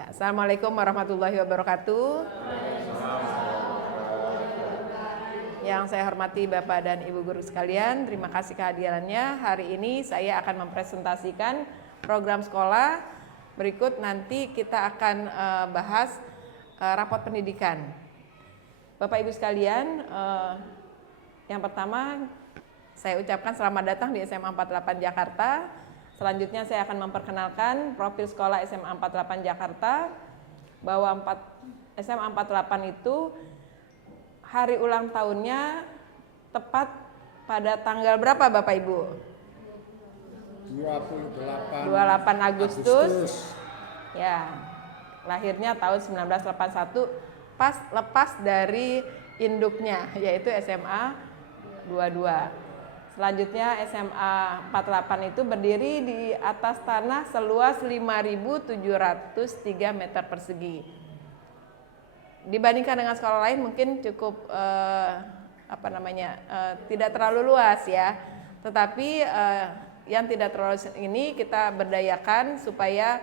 Ya, Assalamualaikum warahmatullahi wabarakatuh. Yang saya hormati Bapak dan Ibu guru sekalian, terima kasih kehadirannya. Hari ini saya akan mempresentasikan program sekolah. Berikut nanti kita akan bahas rapot pendidikan. Bapak Ibu sekalian, yang pertama saya ucapkan selamat datang di SMA 48 Jakarta. Selanjutnya saya akan memperkenalkan profil sekolah SMA 48 Jakarta, bahwa SMA 48 itu hari ulang tahunnya tepat pada tanggal berapa Bapak Ibu? 28 Agustus. Ya, lahirnya tahun 1981, pas lepas dari induknya yaitu SMA 22. Selanjutnya SMA 48 itu berdiri di atas tanah seluas 5.703 meter persegi. Dibandingkan dengan sekolah lain mungkin cukup tidak terlalu luas ya. Tetapi yang tidak terlalu ini kita berdayakan supaya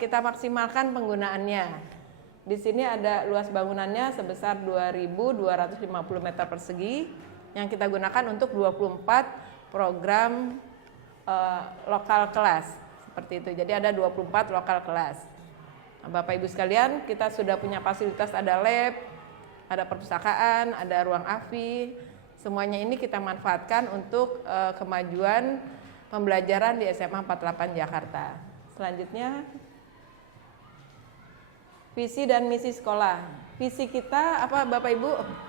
kita maksimalkan penggunaannya. Di sini ada luas bangunannya sebesar 2.250 meter persegi yang kita gunakan untuk 24 program lokal kelas seperti itu. Jadi ada 24 lokal kelas. Nah, Bapak Ibu sekalian, kita sudah punya fasilitas, ada lab, ada perpustakaan, ada ruang AFI. Semuanya ini kita manfaatkan untuk kemajuan pembelajaran di SMA 48 Jakarta. Selanjutnya, visi dan misi sekolah. Visi kita apa Bapak Ibu?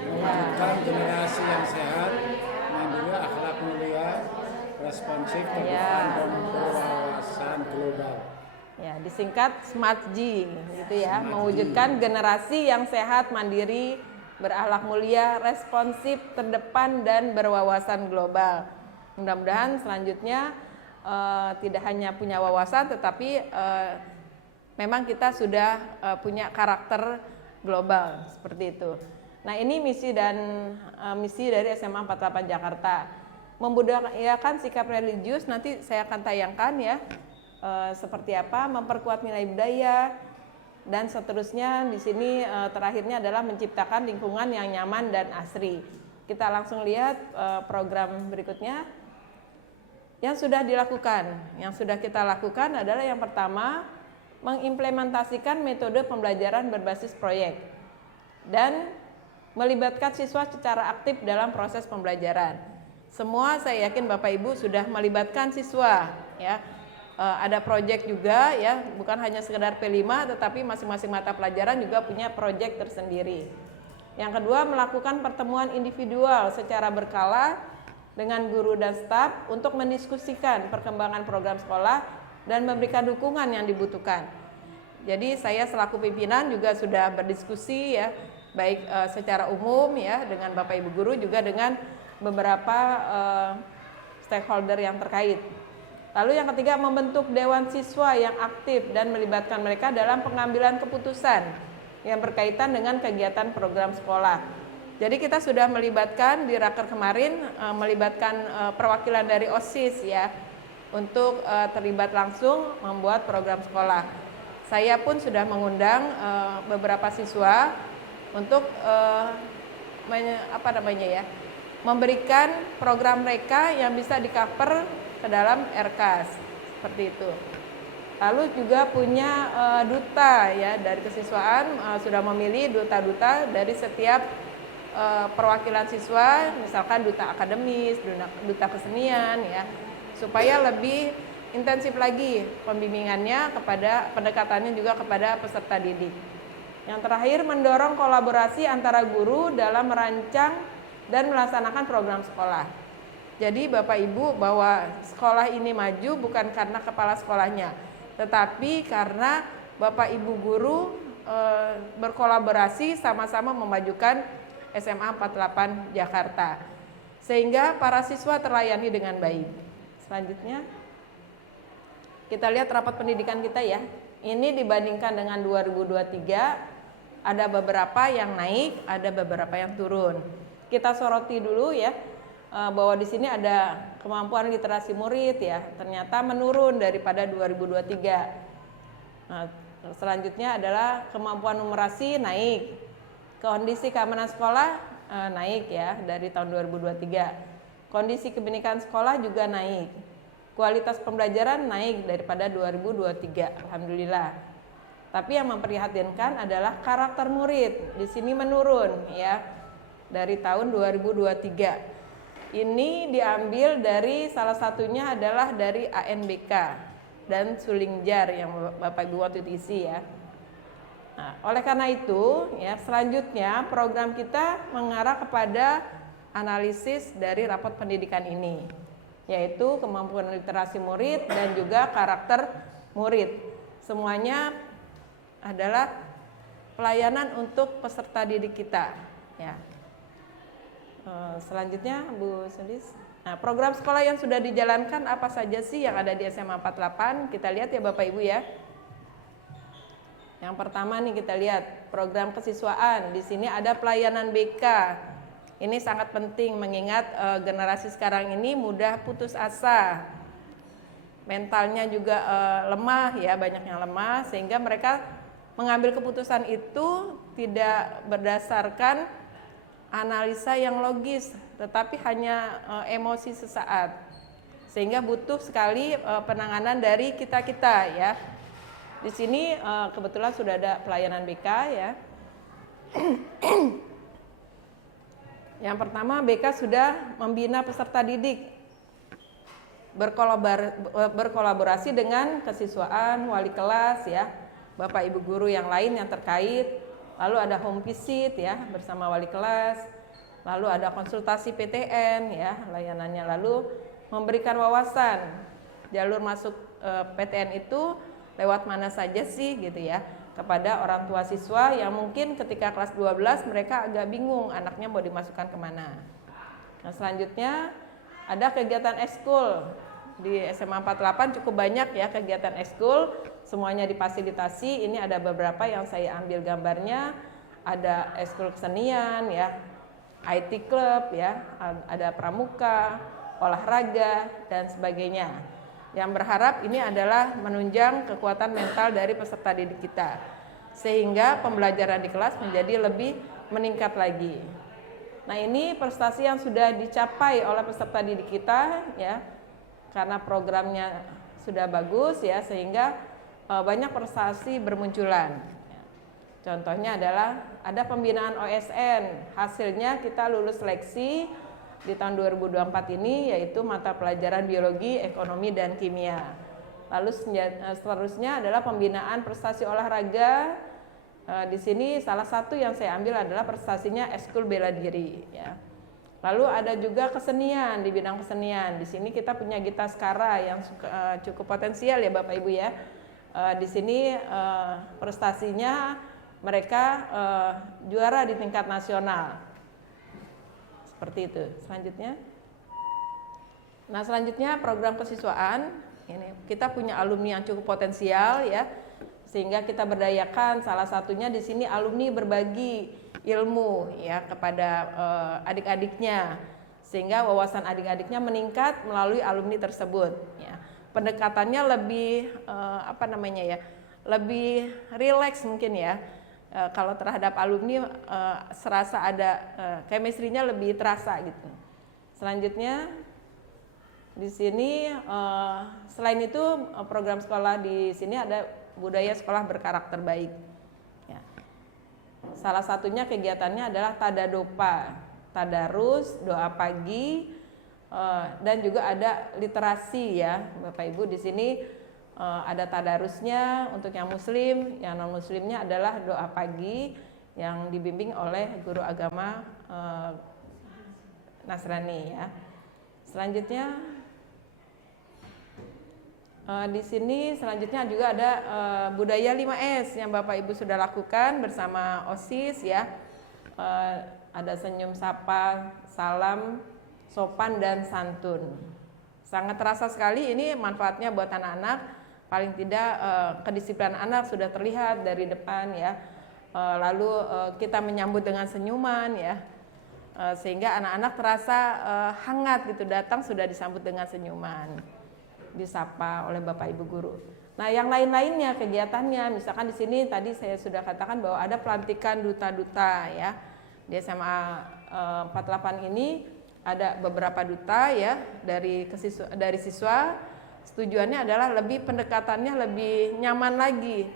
Mewujudkan generasi yang sehat, mandiri, akhlak mulia, responsif, terdepan, dan berwawasan global. Ya, disingkat Smart G, gitu ya. Mewujudkan generasi yang sehat, mandiri, berakhlak mulia, responsif, terdepan, dan berwawasan global. Mudah-mudahan selanjutnya tidak hanya punya wawasan, tetapi memang kita sudah punya karakter global seperti itu. Nah, ini misi dari SMA 48 Jakarta. Membudayakan sikap religius, nanti saya akan tayangkan ya seperti apa, memperkuat nilai budaya, dan seterusnya. Di sini terakhirnya adalah menciptakan lingkungan yang nyaman dan asri. Kita langsung lihat program berikutnya yang sudah dilakukan. Yang sudah kita lakukan adalah yang pertama, mengimplementasikan metode pembelajaran berbasis proyek dan melibatkan siswa secara aktif dalam proses pembelajaran. Semua saya yakin Bapak Ibu sudah melibatkan siswa ya. Ada proyek juga ya, bukan hanya sekedar P5 tetapi masing-masing mata pelajaran juga punya proyek tersendiri. Yang kedua, melakukan pertemuan individual secara berkala dengan guru dan staf untuk mendiskusikan perkembangan program sekolah dan memberikan dukungan yang dibutuhkan. Jadi saya selaku pimpinan juga sudah berdiskusi ya, baik secara umum ya dengan Bapak Ibu guru, juga dengan beberapa stakeholder yang terkait. Lalu yang ketiga, membentuk dewan siswa yang aktif dan melibatkan mereka dalam pengambilan keputusan yang berkaitan dengan kegiatan program sekolah. Jadi kita sudah melibatkan di raker kemarin, melibatkan perwakilan dari OSIS ya, untuk terlibat langsung membuat program sekolah. Saya pun sudah mengundang beberapa siswa untuk memberikan program mereka yang bisa di-cover ke dalam RKAS seperti itu. Lalu juga punya duta ya dari kesiswaan, sudah memilih duta-duta dari setiap perwakilan siswa, misalkan duta akademis, duta kesenian ya, supaya lebih intensif lagi pembimbingannya, kepada pendekatannya juga kepada peserta didik. Yang terakhir, mendorong kolaborasi antara guru dalam merancang dan melaksanakan program sekolah. Jadi Bapak Ibu, bahwa sekolah ini maju bukan karena kepala sekolahnya, tetapi karena Bapak Ibu guru berkolaborasi sama-sama memajukan SMA 48 Jakarta, sehingga para siswa terlayani dengan baik. Selanjutnya kita lihat rapat pendidikan kita ya. Ini dibandingkan dengan 2023, ada beberapa yang naik, ada beberapa yang turun. Kita soroti dulu ya, bahwa di sini ada kemampuan literasi murid ya, ternyata menurun daripada 2023. Nah, selanjutnya adalah kemampuan numerasi naik, kondisi keamanan sekolah naik ya dari tahun 2023, kondisi kebinekaan sekolah juga naik, kualitas pembelajaran naik daripada 2023, alhamdulillah. Tapi yang memprihatinkan adalah karakter murid di sini menurun ya dari tahun 2023. Ini diambil dari salah satunya adalah dari ANBK dan Sulingjar yang Bapak Ibu waktu itu isi ya. Nah, oleh karena itu ya selanjutnya program kita mengarah kepada analisis dari rapot pendidikan ini, yaitu kemampuan literasi murid dan juga karakter murid. Semuanya adalah pelayanan untuk peserta didik kita ya. Selanjutnya Bu Sundis. Nah, program sekolah yang sudah dijalankan apa saja sih yang ada di SMA 48? Kita lihat ya Bapak Ibu ya. Yang pertama nih kita lihat program kesiswaan. Di sini ada pelayanan BK. Ini sangat penting mengingat generasi sekarang ini mudah putus asa. Mentalnya juga lemah ya, banyak yang lemah sehingga mereka mengambil keputusan itu tidak berdasarkan analisa yang logis, tetapi hanya emosi sesaat, sehingga butuh sekali penanganan dari kita ya. Di sini kebetulan sudah ada pelayanan BK ya. Yang pertama, BK sudah membina peserta didik, berkolaborasi dengan kesiswaan, wali kelas ya, Bapak Ibu guru yang lain yang terkait. Lalu ada home visit ya bersama wali kelas, lalu ada konsultasi PTN ya layanannya, lalu memberikan wawasan jalur masuk PTN itu lewat mana saja sih gitu ya kepada orang tua siswa yang mungkin ketika kelas 12 mereka agak bingung anaknya mau dimasukkan kemana. Nah selanjutnya ada kegiatan ekskul di SMA 48 cukup banyak ya kegiatan ekskul. Semuanya difasilitasi. Ini ada beberapa yang saya ambil gambarnya. Ada ekskul kesenian ya, IT club ya, ada pramuka, olahraga dan sebagainya. Yang berharap ini adalah menunjang kekuatan mental dari peserta didik kita sehingga pembelajaran di kelas menjadi lebih meningkat lagi. Nah, ini prestasi yang sudah dicapai oleh peserta didik kita ya. Karena programnya sudah bagus ya sehingga banyak prestasi bermunculan. Contohnya adalah ada pembinaan OSN, hasilnya kita lulus seleksi di tahun 2024 ini yaitu mata pelajaran biologi, ekonomi dan kimia. Lalu seterusnya adalah pembinaan prestasi olahraga. Di sini salah satu yang saya ambil adalah prestasinya ekskul bela diri ya. Lalu ada juga kesenian, di bidang kesenian. Di sini kita punya Gita Skara yang cukup potensial ya Bapak Ibu ya. Di sini prestasinya mereka juara di tingkat nasional. Seperti itu. Selanjutnya. Nah, selanjutnya program kesiswaan. Ini kita punya alumni yang cukup potensial ya. Sehingga kita berdayakan salah satunya di sini alumni berbagi ilmu ya kepada adik-adiknya. Sehingga wawasan adik-adiknya meningkat melalui alumni tersebut ya. Pendekatannya lebih lebih rileks mungkin ya. Kalau terhadap alumni serasa ada chemistry-nya lebih terasa gitu. Selanjutnya di sini selain itu program sekolah di sini ada budaya sekolah berkarakter baik. Ya. Salah satunya kegiatannya adalah Tadadopa, tadarus, doa pagi. Dan juga ada literasi ya Bapak Ibu. Di sini ada tadarusnya untuk yang muslim, yang non muslimnya adalah doa pagi yang dibimbing oleh guru agama Nasrani ya. Selanjutnya di sini selanjutnya juga ada budaya 5S yang Bapak Ibu sudah lakukan bersama OSIS ya. Ada senyum sapa, salam, sopan dan santun. Sangat terasa sekali ini manfaatnya buat anak-anak. Paling tidak kedisiplinan anak sudah terlihat dari depan ya. Lalu kita menyambut dengan senyuman ya. Sehingga anak-anak terasa hangat gitu, datang sudah disambut dengan senyuman, disapa oleh Bapak Ibu guru. Nah, yang lain-lainnya kegiatannya, misalkan di sini tadi saya sudah katakan bahwa ada pelantikan duta-duta ya. Di SMA 48 ini ada beberapa duta ya dari siswa. Tujuannya adalah lebih pendekatannya lebih nyaman lagi.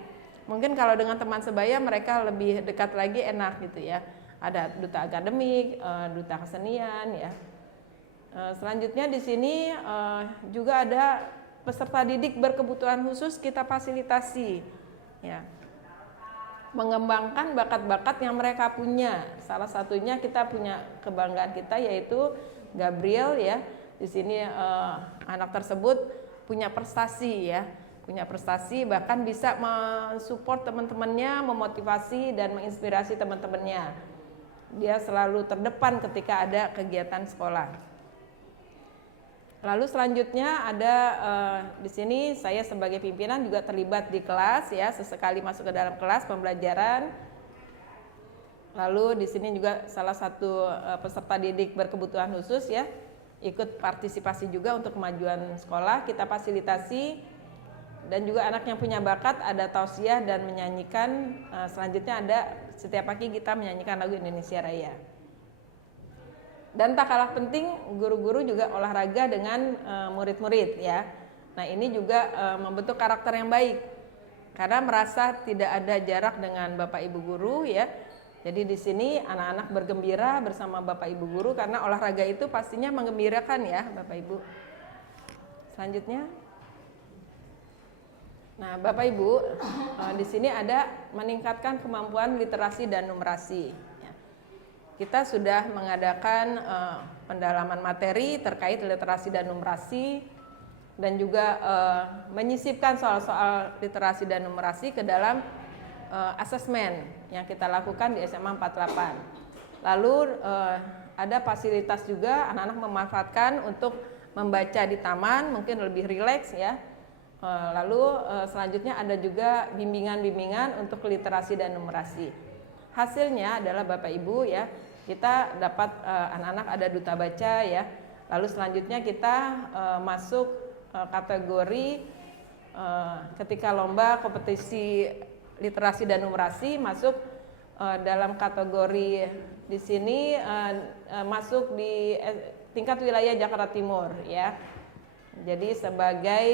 Mungkin kalau dengan teman sebaya mereka lebih dekat lagi, enak gitu ya. Ada duta akademik, duta kesenian ya. Selanjutnya di sini juga ada peserta didik berkebutuhan khusus kita fasilitasi ya. Mengembangkan bakat-bakat yang mereka punya. Salah satunya kita punya kebanggaan kita yaitu Gabriel ya. Di sini anak tersebut punya prestasi ya. Punya prestasi, bahkan bisa mensupport teman-temannya, memotivasi dan menginspirasi teman-temannya. Dia selalu terdepan ketika ada kegiatan sekolah. Lalu selanjutnya ada di sini saya sebagai pimpinan juga terlibat di kelas ya, sesekali masuk ke dalam kelas pembelajaran. Lalu di sini juga salah satu peserta didik berkebutuhan khusus ya, ikut partisipasi juga untuk kemajuan sekolah, kita fasilitasi. Dan juga anak yang punya bakat ada tausiah dan menyanyikan. Selanjutnya ada setiap pagi kita menyanyikan lagu Indonesia Raya. Dan tak kalah penting, guru-guru juga olahraga dengan murid-murid ya. Nah, ini juga membentuk karakter yang baik. Karena merasa tidak ada jarak dengan Bapak Ibu guru ya. Jadi di sini anak-anak bergembira bersama Bapak Ibu guru karena olahraga itu pastinya menggembirakan ya, Bapak Ibu. Selanjutnya. Nah, Bapak Ibu, di sini ada meningkatkan kemampuan literasi dan numerasi. Kita sudah mengadakan pendalaman materi terkait literasi dan numerasi dan juga menyisipkan soal-soal literasi dan numerasi ke dalam asesmen yang kita lakukan di SMA 48. Lalu ada fasilitas juga anak-anak memanfaatkan untuk membaca di taman, mungkin lebih rileks ya. Lalu selanjutnya ada juga bimbingan-bimbingan untuk literasi dan numerasi. Hasilnya adalah Bapak Ibu ya, kita dapat anak-anak ada duta baca ya. Lalu selanjutnya kita masuk kategori ketika lomba kompetisi literasi dan numerasi masuk dalam kategori di sini masuk di tingkat wilayah Jakarta Timur ya. Jadi sebagai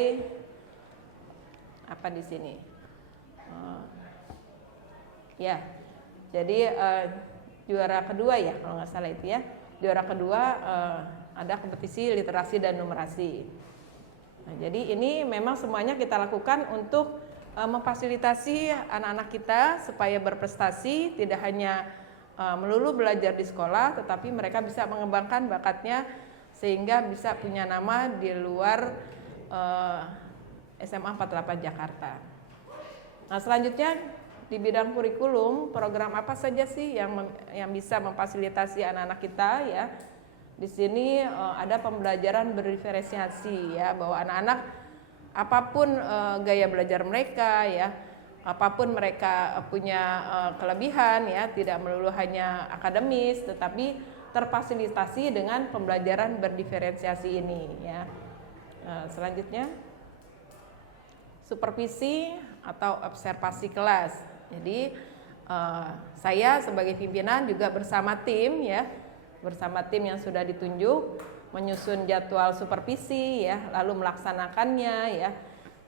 apa di sini? Ya. Jadi juara kedua ya kalau nggak salah itu ya. Juara kedua ada kompetisi literasi dan numerasi. Nah, jadi ini memang semuanya kita lakukan untuk memfasilitasi anak-anak kita supaya berprestasi, tidak hanya melulu belajar di sekolah, tetapi mereka bisa mengembangkan bakatnya sehingga bisa punya nama di luar SMA 48 Jakarta. Nah, selanjutnya di bidang kurikulum, program apa saja sih yang bisa memfasilitasi anak-anak kita ya? Di sini ada pembelajaran berdiferensiasi ya, bahwa anak-anak apapun gaya belajar mereka ya, apapun mereka punya kelebihan ya, tidak melulu hanya akademis, tetapi terfasilitasi dengan pembelajaran berdiferensiasi ini ya. Selanjutnya supervisi atau observasi kelas. Jadi saya sebagai pimpinan juga bersama tim ya, bersama tim yang sudah ditunjuk menyusun jadwal supervisi ya, lalu melaksanakannya ya.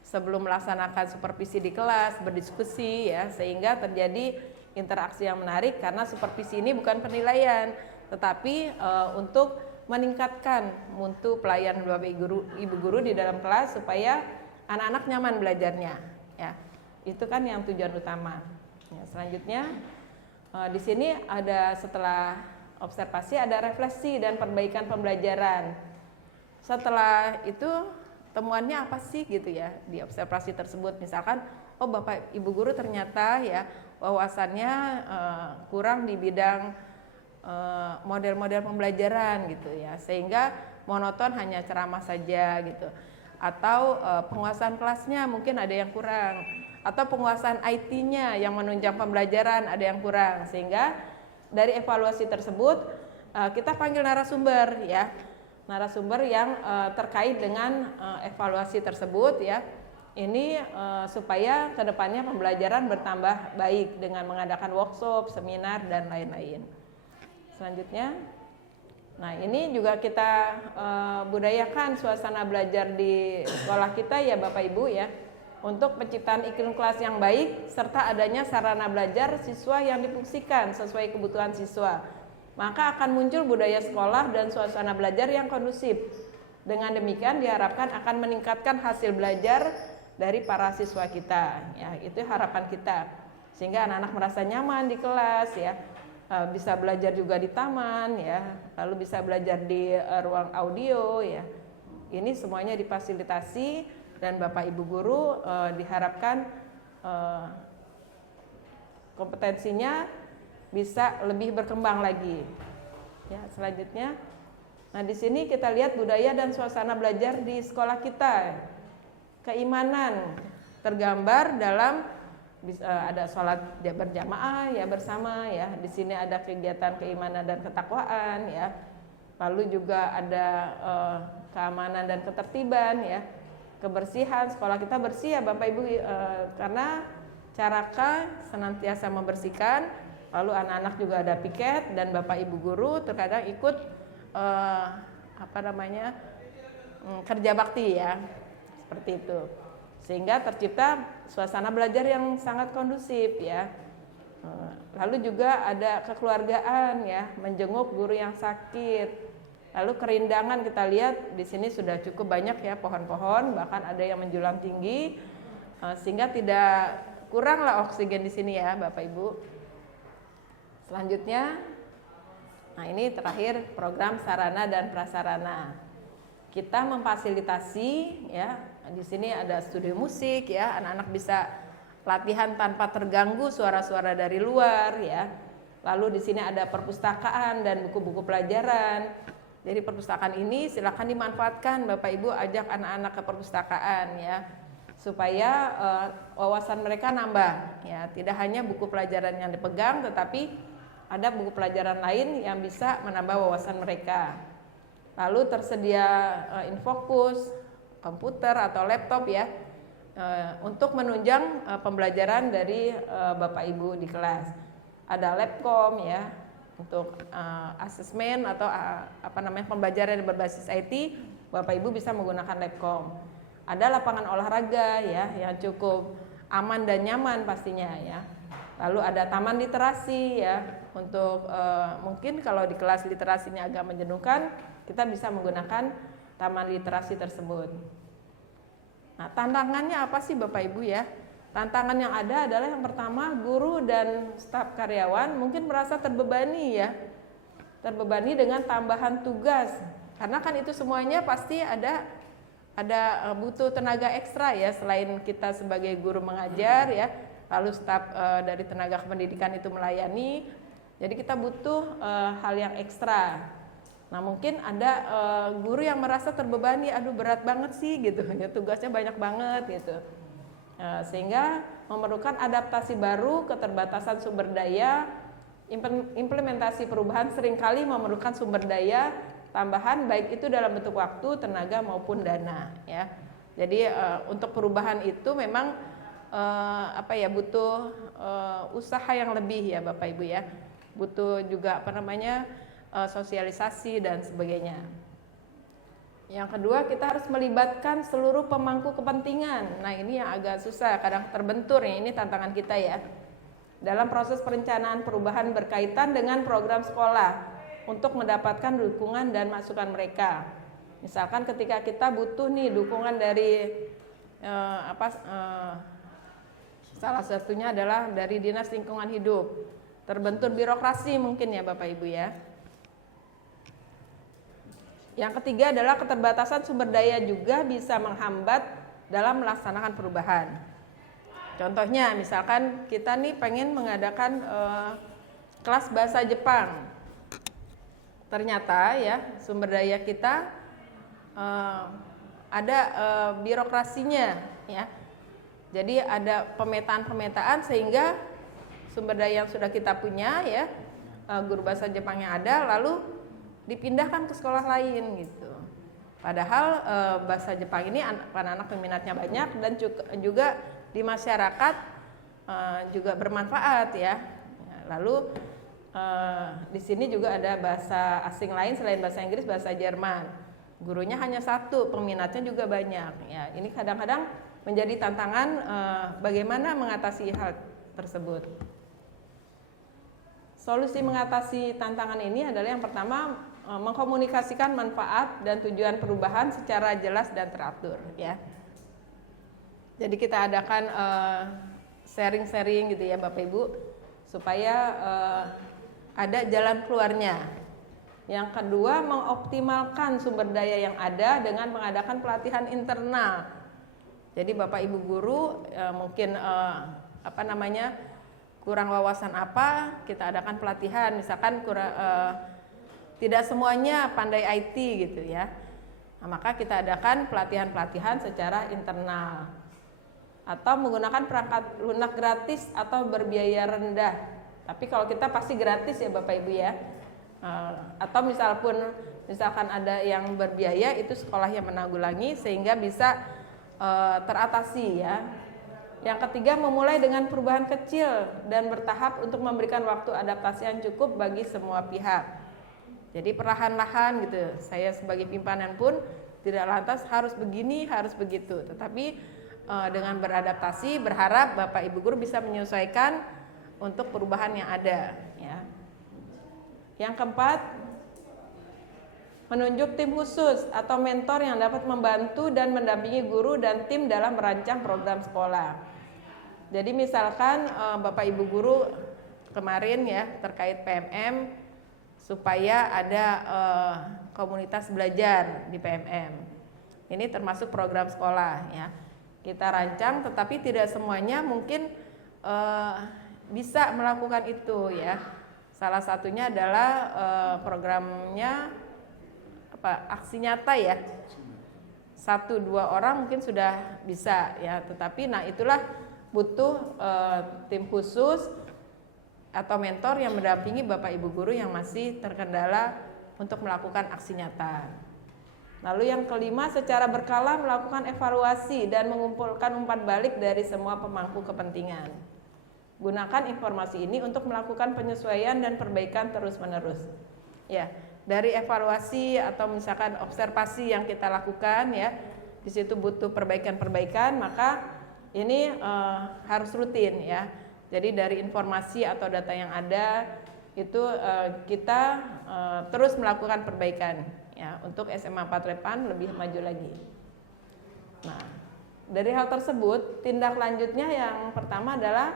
Sebelum melaksanakan supervisi di kelas berdiskusi ya, sehingga terjadi interaksi yang menarik karena supervisi ini bukan penilaian, tetapi untuk meningkatkan mutu pelayanan Bapak Ibu guru di dalam kelas supaya anak-anak nyaman belajarnya ya. Itu kan yang tujuan utama. Ya, selanjutnya di sini ada setelah observasi ada refleksi dan perbaikan pembelajaran. Setelah itu temuannya apa sih gitu ya di observasi tersebut? Misalkan, oh Bapak Ibu guru ternyata ya wawasannya kurang di bidang model-model pembelajaran gitu ya, sehingga monoton hanya ceramah saja gitu. Atau penguasaan kelasnya mungkin ada yang kurang, atau penguasaan IT-nya yang menunjang pembelajaran ada yang kurang, sehingga dari evaluasi tersebut kita panggil narasumber ya, narasumber yang terkait dengan evaluasi tersebut ya, Ini supaya kedepannya pembelajaran bertambah baik dengan mengadakan workshop, seminar, dan lain-lain. Selanjutnya, nah ini juga kita budayakan suasana belajar di sekolah kita ya Bapak Ibu ya, untuk penciptaan iklim kelas yang baik serta adanya sarana belajar siswa yang difungsikan sesuai kebutuhan siswa. Maka akan muncul budaya sekolah dan suasana belajar yang kondusif. Dengan demikian diharapkan akan meningkatkan hasil belajar dari para siswa kita, ya itu harapan kita, sehingga anak-anak merasa nyaman di kelas, ya bisa belajar juga di taman, ya lalu bisa belajar di ruang audio, ya ini semuanya difasilitasi dan Bapak Ibu guru diharapkan kompetensinya bisa lebih berkembang lagi. Ya selanjutnya, nah di sini kita lihat budaya dan suasana belajar di sekolah kita. Keimanan tergambar dalam ada sholat berjamaah ya bersama ya. Di sini ada kegiatan keimanan dan ketakwaan ya. Lalu juga ada keamanan dan ketertiban ya. Kebersihan, sekolah kita bersih ya Bapak Ibu karena Caraka senantiasa membersihkan. Lalu anak-anak juga ada piket dan Bapak Ibu guru terkadang ikut kerja bakti ya. Seperti itu, sehingga tercipta suasana belajar yang sangat kondusif ya. Lalu juga ada kekeluargaan ya, menjenguk guru yang sakit. Lalu kerindangan kita lihat di sini sudah cukup banyak ya pohon-pohon, bahkan ada yang menjulang tinggi, sehingga tidak kuranglah oksigen di sini ya Bapak Ibu. Selanjutnya, nah ini terakhir program sarana dan prasarana. Kita memfasilitasi ya. Di sini ada studio musik ya, anak-anak bisa latihan tanpa terganggu suara-suara dari luar ya. Lalu di sini ada perpustakaan dan buku-buku pelajaran. Jadi perpustakaan ini silakan dimanfaatkan Bapak Ibu, ajak anak-anak ke perpustakaan ya, supaya wawasan mereka nambah ya. Tidak hanya buku pelajaran yang dipegang, tetapi ada buku pelajaran lain yang bisa menambah wawasan mereka. Lalu tersedia infokus, komputer atau laptop ya untuk menunjang pembelajaran dari Bapak Ibu di kelas. Ada labcom ya untuk asesmen atau pembelajaran yang berbasis IT, Bapak Ibu bisa menggunakan labcom. Ada lapangan olahraga ya yang cukup aman dan nyaman pastinya ya. Lalu ada taman literasi ya untuk mungkin kalau di kelas literasinya agak menjenuhkan, kita bisa menggunakan taman literasi tersebut. Nah, tantangannya apa sih Bapak Ibu ya? Tantangan yang ada adalah yang pertama, guru dan staf karyawan mungkin merasa terbebani ya. Terbebani dengan tambahan tugas. Karena kan itu semuanya pasti ada butuh tenaga ekstra ya, selain kita sebagai guru mengajar ya, lalu staf dari tenaga pendidikan itu melayani. Jadi kita butuh hal yang ekstra. Nah mungkin ada guru yang merasa terbebani, aduh berat banget sih gitu, ya tugasnya banyak banget gitu, sehingga memerlukan adaptasi baru, keterbatasan sumber daya, implementasi perubahan seringkali memerlukan sumber daya tambahan baik itu dalam bentuk waktu, tenaga maupun dana ya. Jadi untuk perubahan itu memang butuh usaha yang lebih ya Bapak Ibu ya, butuh juga sosialisasi dan sebagainya. Yang kedua, kita harus melibatkan seluruh pemangku kepentingan. Nah ini yang agak susah, kadang terbentur ya, ini tantangan kita ya. Dalam proses perencanaan perubahan berkaitan dengan program sekolah untuk mendapatkan dukungan dan masukan mereka. Misalkan ketika kita butuh nih dukungan dari salah satunya adalah dari Dinas Lingkungan Hidup. Terbentur birokrasi mungkin ya Bapak Ibu ya. Yang ketiga adalah keterbatasan sumber daya juga bisa menghambat dalam melaksanakan perubahan. Contohnya misalkan kita nih pengen mengadakan kelas bahasa Jepang. Ternyata ya sumber daya kita ada birokrasinya ya. Jadi ada pemetaan sehingga sumber daya yang sudah kita punya ya, guru bahasa Jepang yang ada lalu dipindahkan ke sekolah lain gitu. Padahal bahasa Jepang ini anak-anak peminatnya banyak dan juga di masyarakat juga bermanfaat ya. Lalu di sini juga ada bahasa asing lain selain bahasa Inggris, bahasa Jerman. Gurunya hanya satu, peminatnya juga banyak. Ya, ini kadang-kadang menjadi tantangan bagaimana mengatasi hal tersebut. Solusi mengatasi tantangan ini adalah yang pertama mengkomunikasikan manfaat dan tujuan perubahan secara jelas dan teratur. Ya. Jadi kita adakan sharing-sharing gitu ya Bapak Ibu supaya ada jalan keluarnya. Yang kedua, mengoptimalkan sumber daya yang ada dengan mengadakan pelatihan internal. Jadi Bapak Ibu guru mungkin kurang wawasan apa, kita adakan pelatihan. Misalkan tidak semuanya pandai IT gitu ya. Nah, maka kita adakan pelatihan-pelatihan secara internal. Atau menggunakan perangkat lunak gratis atau berbiaya rendah. Tapi kalau kita pasti gratis ya Bapak Ibu ya. Atau misalkan ada yang berbiaya, itu sekolah yang menanggulangi sehingga bisa teratasi ya. Yang ketiga, memulai dengan perubahan kecil dan bertahap untuk memberikan waktu adaptasi yang cukup bagi semua pihak. Jadi perlahan-lahan gitu. Saya sebagai pimpinan pun tidak lantas harus begini, harus begitu. Tetapi dengan beradaptasi, berharap Bapak Ibu guru bisa menyesuaikan untuk perubahan yang ada ya. Yang keempat, menunjuk tim khusus atau mentor yang dapat membantu dan mendampingi guru dan tim dalam merancang program sekolah. Jadi misalkan Bapak Ibu guru kemarin ya terkait PMM supaya ada komunitas belajar di PMM. Ini termasuk program sekolah ya. Kita rancang, tetapi tidak semuanya mungkin bisa melakukan itu ya. Salah satunya adalah programnya aksi nyata ya. 1-2 orang mungkin sudah bisa ya, tetapi itulah butuh tim khusus atau mentor yang mendampingi Bapak Ibu guru yang masih terkendala untuk melakukan aksi nyata. Lalu yang kelima, secara berkala melakukan evaluasi dan mengumpulkan umpan balik dari semua pemangku kepentingan. Gunakan informasi ini untuk melakukan penyesuaian dan perbaikan terus-menerus. Ya, dari evaluasi atau misalkan observasi yang kita lakukan ya, di situ butuh perbaikan-perbaikan, maka ini harus rutin ya. Jadi dari informasi atau data yang ada itu kita terus melakukan perbaikan ya untuk SMA Patrepan lebih maju lagi. Nah, dari hal tersebut tindak lanjutnya yang pertama adalah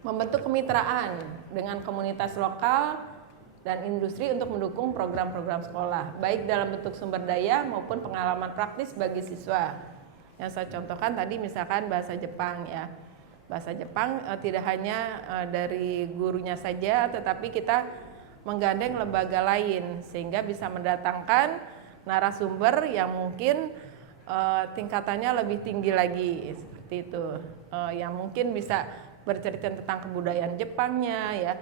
membentuk kemitraan dengan komunitas lokal dan industri untuk mendukung program-program sekolah, baik dalam bentuk sumber daya maupun pengalaman praktis bagi siswa. Yang saya contohkan tadi misalkan bahasa Jepang ya. Bahasa Jepang tidak hanya dari gurunya saja, tetapi kita menggandeng lembaga lain sehingga bisa mendatangkan narasumber yang mungkin tingkatannya lebih tinggi lagi seperti itu, yang mungkin bisa bercerita tentang kebudayaan Jepangnya ya,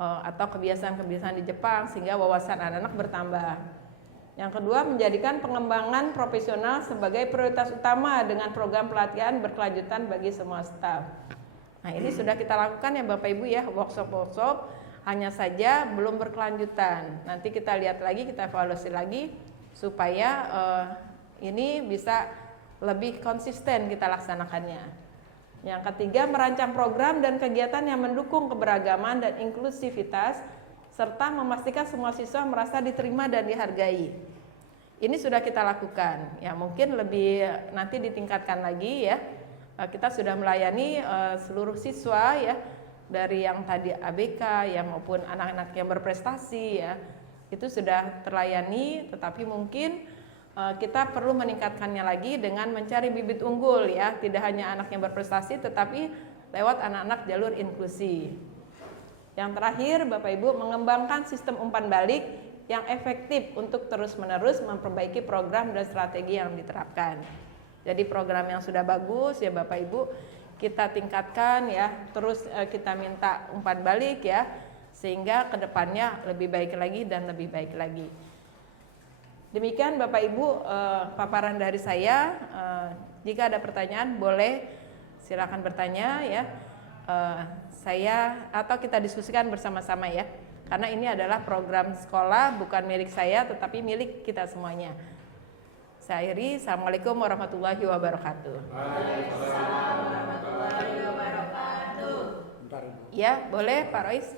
atau kebiasaan-kebiasaan di Jepang sehingga wawasan anak-anak bertambah. Yang kedua, menjadikan pengembangan profesional sebagai prioritas utama dengan program pelatihan berkelanjutan bagi semua staf. Nah, ini sudah kita lakukan ya Bapak Ibu ya, workshop, hanya saja belum berkelanjutan. Nanti kita lihat lagi, kita evaluasi lagi supaya ini bisa lebih konsisten kita laksanakannya. Yang ketiga, merancang program dan kegiatan yang mendukung keberagaman dan inklusivitas serta memastikan semua siswa merasa diterima dan dihargai. Ini sudah kita lakukan. Ya, mungkin lebih nanti ditingkatkan lagi ya. Kita sudah melayani seluruh siswa ya, dari yang tadi ABK ya maupun anak-anak yang berprestasi ya. Itu sudah terlayani, tetapi mungkin kita perlu meningkatkannya lagi dengan mencari bibit unggul ya, tidak hanya anak yang berprestasi tetapi lewat anak-anak jalur inklusi. Yang terakhir Bapak Ibu, mengembangkan sistem umpan balik yang efektif untuk terus-menerus memperbaiki program dan strategi yang diterapkan. Jadi program yang sudah bagus ya Bapak Ibu, kita tingkatkan ya, terus kita minta umpan balik ya, sehingga kedepannya lebih baik lagi dan lebih baik lagi. Demikian Bapak Ibu paparan dari saya. Jika ada pertanyaan boleh silakan bertanya ya. Saya atau kita diskusikan bersama-sama ya. Karena ini adalah program sekolah bukan milik saya tetapi milik kita semuanya. Saya akhiri. Assalamualaikum warahmatullahi wabarakatuh. Waalaikumsalam warahmatullahi wabarakatuh. Bentar, Ibu. Ya, boleh Pak Rois.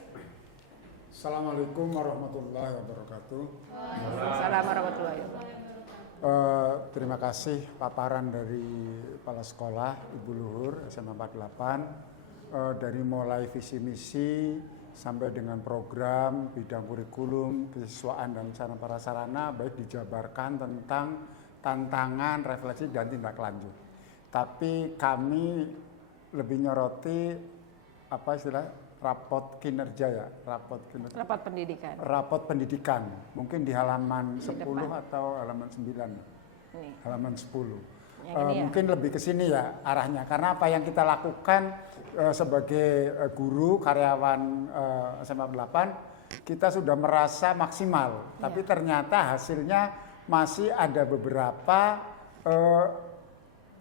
Assalamualaikum warahmatullahi wabarakatuh. Waalaikumsalam warahmatullahi wabarakatuh. Terima kasih paparan dari kepala sekolah Ibu Luhur SMA 48 dari mulai visi misi sampai dengan program bidang kurikulum, kesiswaan dan sarana prasarana baik dijabarkan tentang tantangan, refleksi dan tindak lanjut. Tapi kami lebih nyoroti apa istilah rapot kinerja ya, Rapat pendidikan. rapot pendidikan, mungkin di halaman Di 10 depan. atau halaman 9, Ini. halaman 10. Yang ini ya? Mungkin lebih ke sini ya arahnya, karena apa yang kita lakukan sebagai guru, karyawan SMA 8, kita sudah merasa maksimal, tapi ternyata hasilnya masih ada beberapa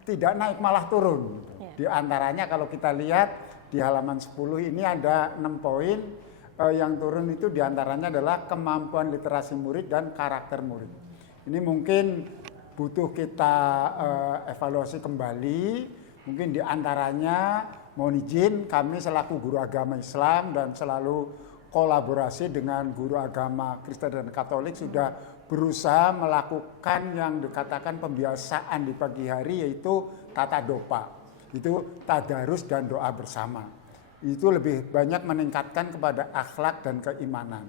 tidak naik malah turun. Ya. Di antaranya kalau kita lihat di halaman 10 ini ada 6 poin yang turun itu diantaranya adalah kemampuan literasi murid dan karakter murid. Ini mungkin butuh kita evaluasi kembali. Mungkin diantaranya mohon izin kami selaku guru agama Islam dan selalu kolaborasi dengan guru agama Kristen dan Katolik sudah berusaha melakukan yang dikatakan pembiasaan di pagi hari yaitu tata dopa. Itu tadarus dan doa bersama. Itu lebih banyak meningkatkan kepada akhlak dan keimanan.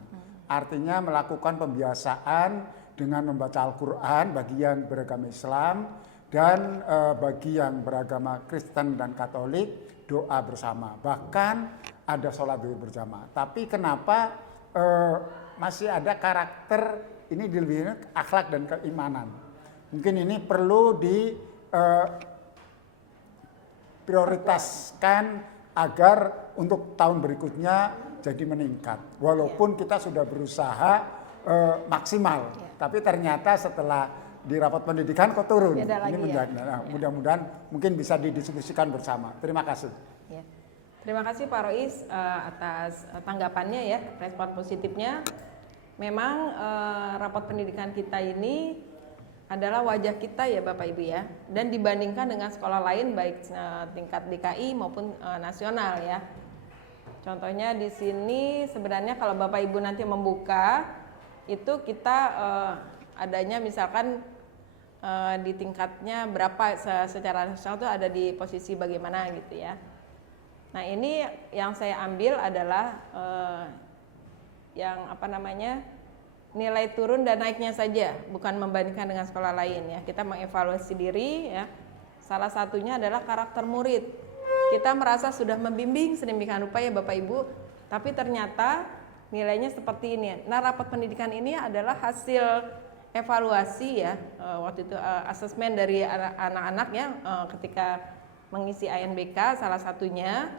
Artinya melakukan pembiasaan dengan membaca Al-Quran bagi yang beragama Islam dan bagi yang beragama Kristen dan Katolik doa bersama. Bahkan ada sholat duhur berjamaah. Tapi kenapa masih ada karakter ini dilebihkan akhlak dan keimanan? Mungkin ini perlu prioritaskan agar untuk tahun berikutnya jadi meningkat. Walaupun kita sudah berusaha maksimal, tapi ternyata setelah di rapat pendidikan kok turun. Beda Ini lagi menjadi, ya. nah, mudah-mudahan mungkin bisa didiskusikan bersama. Terima kasih. Ya. Terima kasih Pak Rois atas tanggapannya ya, respon positifnya. Memang rapat pendidikan kita ini adalah wajah kita ya Bapak Ibu ya, dan dibandingkan dengan sekolah lain baik tingkat DKI maupun nasional ya. Contohnya di sini sebenarnya kalau Bapak Ibu nanti membuka itu kita adanya misalkan di tingkatnya berapa secara nasional itu ada di posisi bagaimana gitu ya. Nah ini yang saya ambil adalah yang apa namanya nilai turun dan naiknya saja, bukan membandingkan dengan sekolah lain ya. Kita mengevaluasi diri ya. Salah satunya adalah karakter murid. Kita merasa sudah membimbing sedemikian rupa ya Bapak Ibu, tapi ternyata nilainya seperti ini. Nah, rapat pendidikan ini adalah hasil evaluasi ya. Waktu itu asesmen dari anak-anak ya ketika mengisi ANBK salah satunya.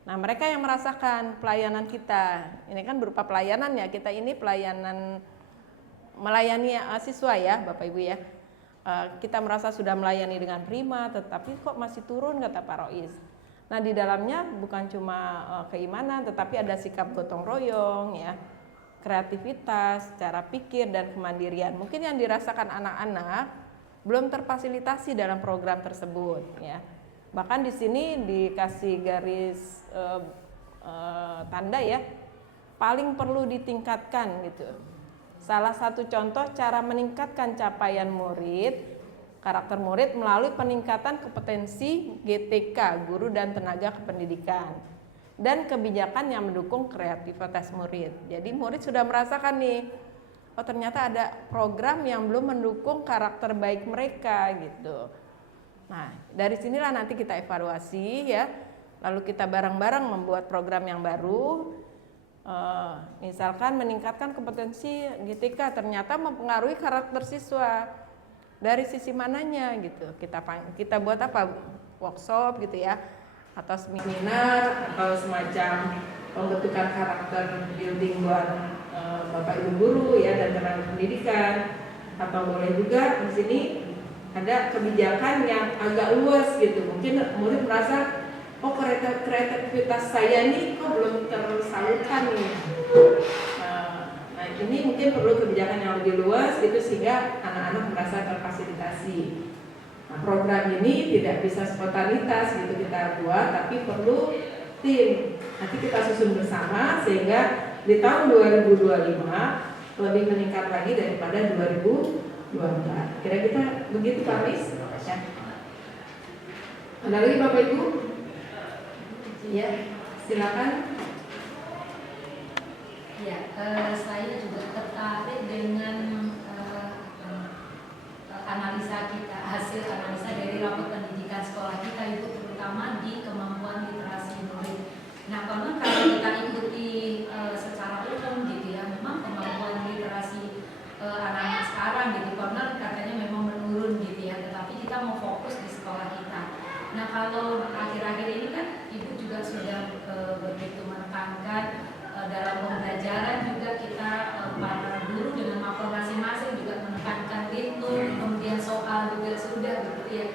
Nah, mereka yang merasakan pelayanan kita, ini kan berupa pelayanan ya, kita ini pelayanan melayani siswa ya Bapak Ibu ya. Kita merasa sudah melayani dengan prima, tetapi kok masih turun kata Pak Rois. Nah di dalamnya bukan cuma keimanan, tetapi ada sikap gotong royong ya, kreativitas, cara pikir dan kemandirian. Mungkin yang dirasakan anak-anak belum terfasilitasi dalam program tersebut ya. Bahkan di sini dikasih garis tanda ya, paling perlu ditingkatkan gitu. Salah satu contoh cara meningkatkan capaian murid, karakter murid melalui peningkatan kompetensi GTK, guru dan tenaga kependidikan, dan kebijakan yang mendukung kreativitas murid. Jadi murid sudah merasakan nih, oh ternyata ada program yang belum mendukung karakter baik mereka gitu. Nah, dari sinilah nanti kita evaluasi ya, lalu kita bareng-bareng membuat program yang baru. Misalkan meningkatkan kompetensi GTK ternyata mempengaruhi karakter siswa. Dari sisi mananya gitu. Kita buat apa? Workshop gitu ya, atau seminar atau semacam pembentukan karakter building buat Bapak Ibu guru ya dan tenaga pendidikan. Atau boleh juga di sini ada kebijakan yang agak luas gitu. Mungkin murid merasa, oh kreativitas saya nih kok belum tersalurkan nih. Nah ini mungkin perlu kebijakan yang lebih luas gitu sehingga anak-anak merasa terfasilitasi. Nah, program ini tidak bisa spontanitas gitu kita buat, tapi perlu tim. Nanti kita susun bersama sehingga di tahun 2025 lebih meningkat lagi daripada 2024. Kira-kira begitu Pak Miss? Ya. Ada lagi Bapak Ibu? Ya, silakan. Ya, saya juga tertarik dengan analisa kita, hasil analisa dari rapor pendidikan sekolah kita itu terutama di kemampuan literasi murid. Nah, karena kalau kita ikuti secara umum gitu ya, memang kemampuan literasi anak-anak sekarang gitu, karena katanya memang menurun gitu ya, tetapi kita mau fokus di sekolah kita. Nah, kalau akhir-akhir ini kan Ibu juga sudah begitu menekankan dalam pembelajaran juga kita para guru dengan mapel masing-masing juga menekankan itu, kemudian soal juga sudah gitu ya.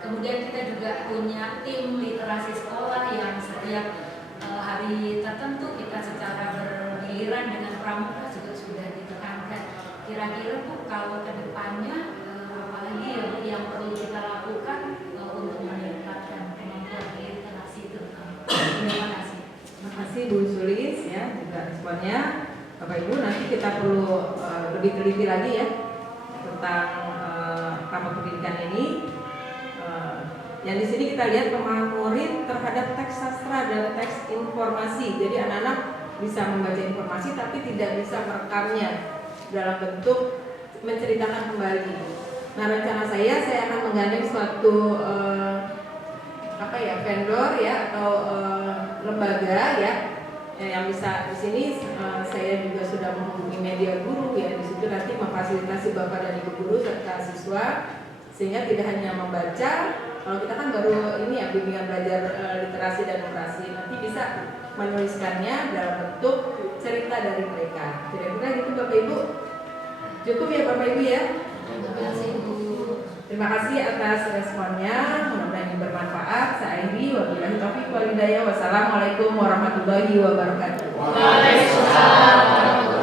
Kemudian kita juga punya tim literasi sekolah yang setiap hari tertentu kita secara bergiliran dengan pramuka juga sudah ditekankan. Kira-kira Bu kalau ke depannya apalagi yang perlu kita lakukan untuk meningkatkan kemampuan literasi itu? Terima kasih. Terima kasih Bu Sulis ya juga responnya. Bapak Ibu nanti kita perlu lebih teliti lagi ya tentang rapor pendidikan ini. Yang di sini kita lihat pemahaman murid terhadap teks sastra dan teks informasi. Jadi anak-anak bisa membaca informasi tapi tidak bisa merekamnya dalam bentuk menceritakan kembali. Nah rencana saya akan menggandeng suatu vendor ya atau lembaga ya yang bisa di sini saya juga sudah menghubungi media guru ya, di situ nanti memfasilitasi Bapak dan Ibu guru serta siswa sehingga tidak hanya membaca. Kalau kita kan baru ini ya bimbingan belajar literasi dan numerasi, nanti bisa menuliskannya dalam bentuk cerita dari mereka. Kira-kira gitu Bapak Ibu. Cukup ya Bapak Ibu ya. Terima kasih Bu. Terima kasih atas responnya, mudah-mudahan ini bermanfaat. Saya akhiri, wabillahi taufiq wal hidayah. Wassalamualaikum warahmatullahi wabarakatuh. Waalaikumsalam.